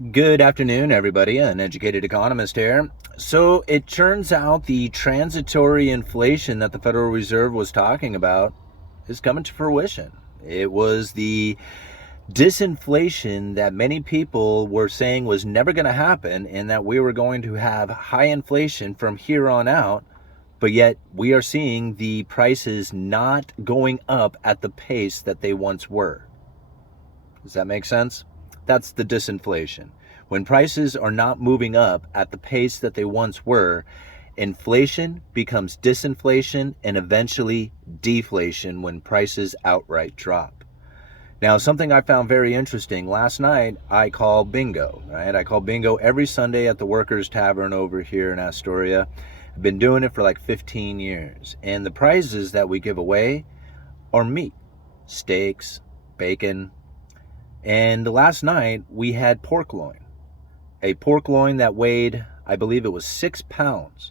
Good afternoon, everybody. Uneducated Economist here. So it turns out the transitory inflation that the Federal Reserve was talking about is coming to fruition. It was the disinflation that many people were saying was never going to happen and that we were going to have high inflation from here on out. But yet we are seeing the prices not going up at the pace that they once were. Does that make sense? That's the disinflation. When prices are not moving up at the pace that they once were, inflation becomes disinflation and eventually deflation when prices outright drop. Now, something I found very interesting, last night I called bingo, right? I call bingo every Sunday at the Workers Tavern over here in Astoria. I've been doing it for like 15 years. And the prizes that we give away are meat, steaks, bacon, and last night we had pork loin, a pork loin that weighed, I believe it was 6 pounds.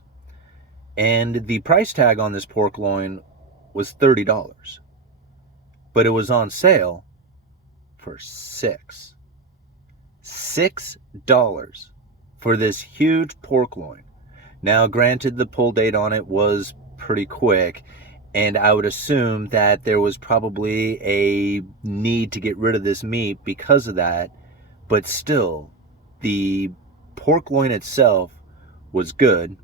And the price tag on this pork loin was $30, but it was on sale for $6 for this huge pork loin. Now, granted, the pull date on it was pretty quick, and I would assume that there was probably a need to get rid of this meat because of that. But still, the pork loin itself was good.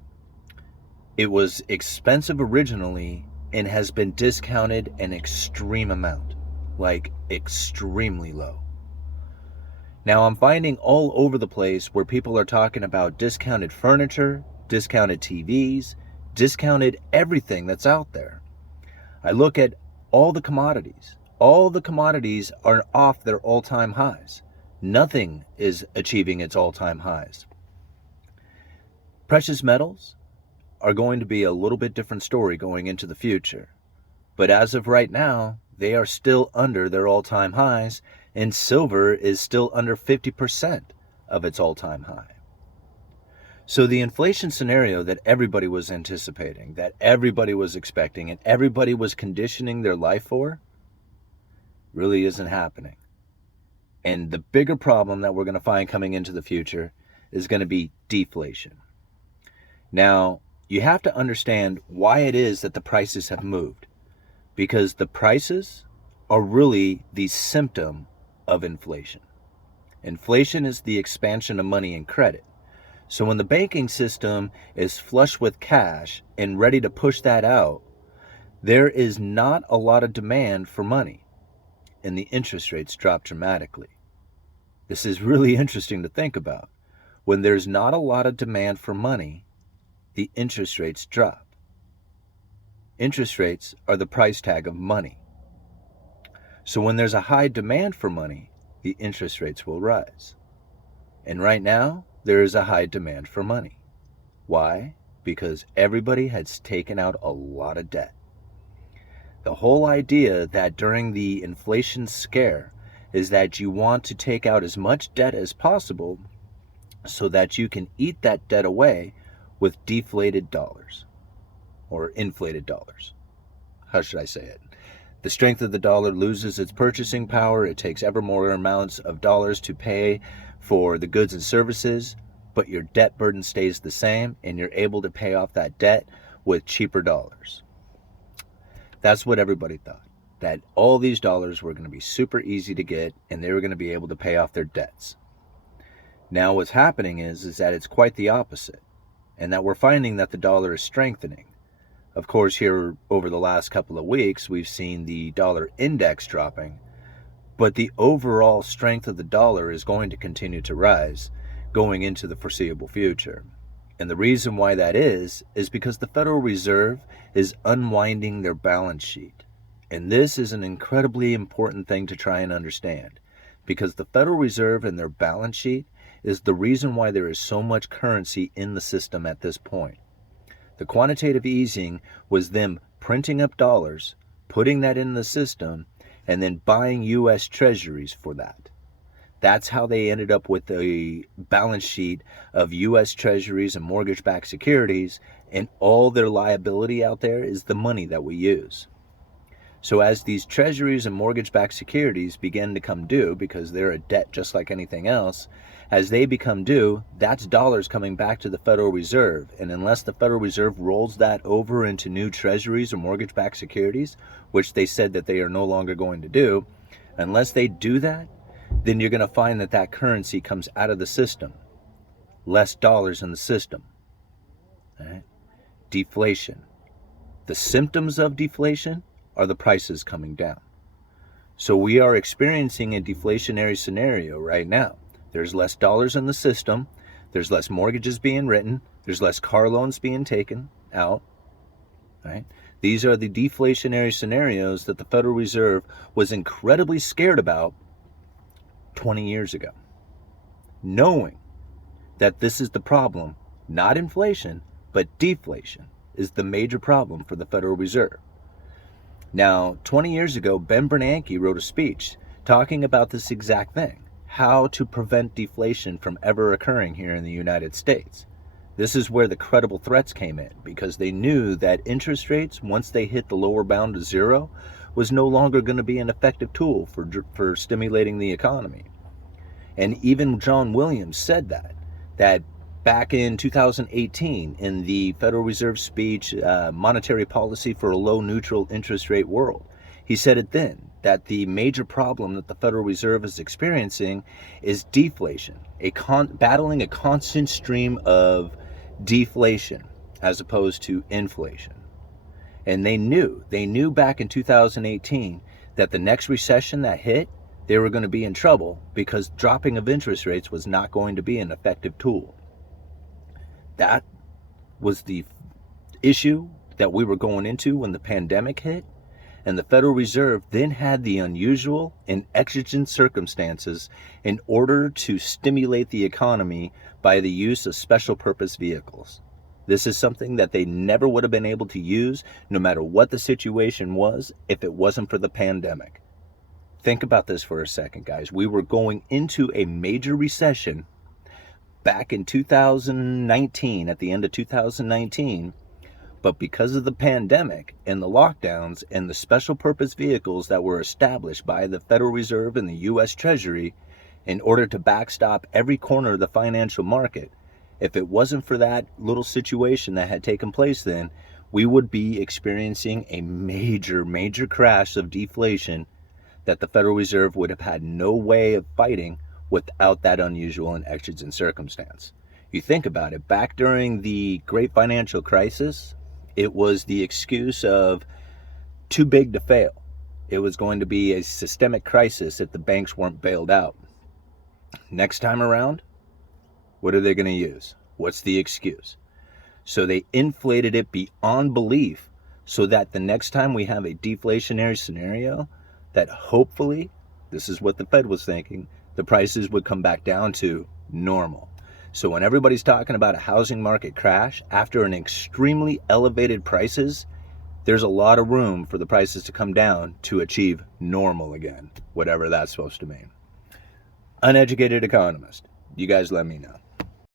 It was expensive originally and has been discounted an extreme amount, like extremely low. Now I'm finding all over the place where people are talking about discounted furniture, discounted TVs, discounted everything that's out there. I look at all the commodities. All the commodities are off their all-time highs. Nothing is achieving its all-time highs. Precious metals are going to be a little bit different story going into the future. But as of right now, they are still under their all-time highs, and silver is still under 50% of its all-time high. So the inflation scenario that everybody was anticipating, that everybody was expecting, and everybody was conditioning their life for, really isn't happening. And the bigger problem that we're going to find coming into the future is going to be deflation. Now, you have to understand why it is that the prices have moved, because the prices are really the symptom of inflation. Inflation is the expansion of money and credit. So when the banking system is flush with cash and ready to push that out, there is not a lot of demand for money, and the interest rates drop dramatically. This is really interesting to think about. When there's not a lot of demand for money, the interest rates drop. Interest rates are the price tag of money. So when there's a high demand for money, the interest rates will rise. And right now, there is a high demand for money. Why? Because everybody has taken out a lot of debt. The whole idea that during the inflation scare is that you want to take out as much debt as possible so that you can eat that debt away with deflated dollars or inflated dollars. How should I say it? The strength of the dollar loses its purchasing power. It takes ever more amounts of dollars to pay for the goods and services, but your debt burden stays the same and you're able to pay off that debt with cheaper dollars. That's what everybody thought, that all these dollars were going to be super easy to get and they were going to be able to pay off their debts. Now what's happening is that it's quite the opposite, and that we're finding that the dollar is strengthening. Of course, here over the last couple of weeks, we've seen the dollar index dropping, but the overall strength of the dollar is going to continue to rise going into the foreseeable future. And the reason why that is because the Federal Reserve is unwinding their balance sheet. And this is an incredibly important thing to try and understand, because the Federal Reserve and their balance sheet is the reason why there is so much currency in the system at this point. The quantitative easing was them printing up dollars, putting that in the system, and then buying U.S. treasuries for that. That's how they ended up with a balance sheet of U.S. treasuries and mortgage-backed securities, and all their liability out there is the money that we use. So as these treasuries and mortgage-backed securities begin to come due, because they're a debt just like anything else, as they become due, that's dollars coming back to the Federal Reserve. And unless the Federal Reserve rolls that over into new treasuries or mortgage-backed securities, which they said that they are no longer going to do, unless they do that, then you're going to find that that currency comes out of the system. Less dollars in the system. All right? Deflation. The symptoms of deflation are the prices coming down. So we are experiencing a deflationary scenario right now. There's less dollars in the system. There's less mortgages being written. There's less car loans being taken out. Right? These are the deflationary scenarios that the Federal Reserve was incredibly scared about 20 years ago. Knowing that this is the problem, not inflation, but deflation is the major problem for the Federal Reserve. Now, 20 years ago, Ben Bernanke wrote a speech talking about this exact thing, how to prevent deflation from ever occurring here in the United States. This is where the credible threats came in, because they knew that interest rates, once they hit the lower bound of zero, was no longer going to be an effective tool for stimulating the economy. And even John Williams said that back in 2018 in the Federal Reserve speech, Monetary Policy for a Low Neutral Interest Rate World. He said it then, that the major problem that the Federal Reserve is experiencing is deflation, battling a constant stream of deflation as opposed to inflation. And they knew back in 2018 that the next recession that hit, they were going to be in trouble because dropping of interest rates was not going to be an effective tool. That was the issue that we were going into when the pandemic hit, and the Federal Reserve then had the unusual and exigent circumstances in order to stimulate the economy by the use of special purpose vehicles. This is something that they never would have been able to use, no matter what the situation was, if it wasn't for the pandemic. Think about this for a second, guys. We were going into a major recession back in 2019, at the end of 2019, but because of the pandemic and the lockdowns and the special purpose vehicles that were established by the Federal Reserve and the U.S. Treasury in order to backstop every corner of the financial market, if it wasn't for that little situation that had taken place then, we would be experiencing a major crash of deflation that the Federal Reserve would have had no way of fighting without that unusual and exigent circumstance. You think about it, back during the Great Financial Crisis, it was the excuse of too big to fail. It was going to be a systemic crisis if the banks weren't bailed out. Next time around, what are they going to use? What's the excuse? So they inflated it beyond belief so that the next time we have a deflationary scenario, that hopefully, this is what the Fed was thinking, the prices would come back down to normal. So when everybody's talking about a housing market crash after an extremely elevated prices, there's a lot of room for the prices to come down to achieve normal again, whatever that's supposed to mean. Uneducated Economist. You guys let me know.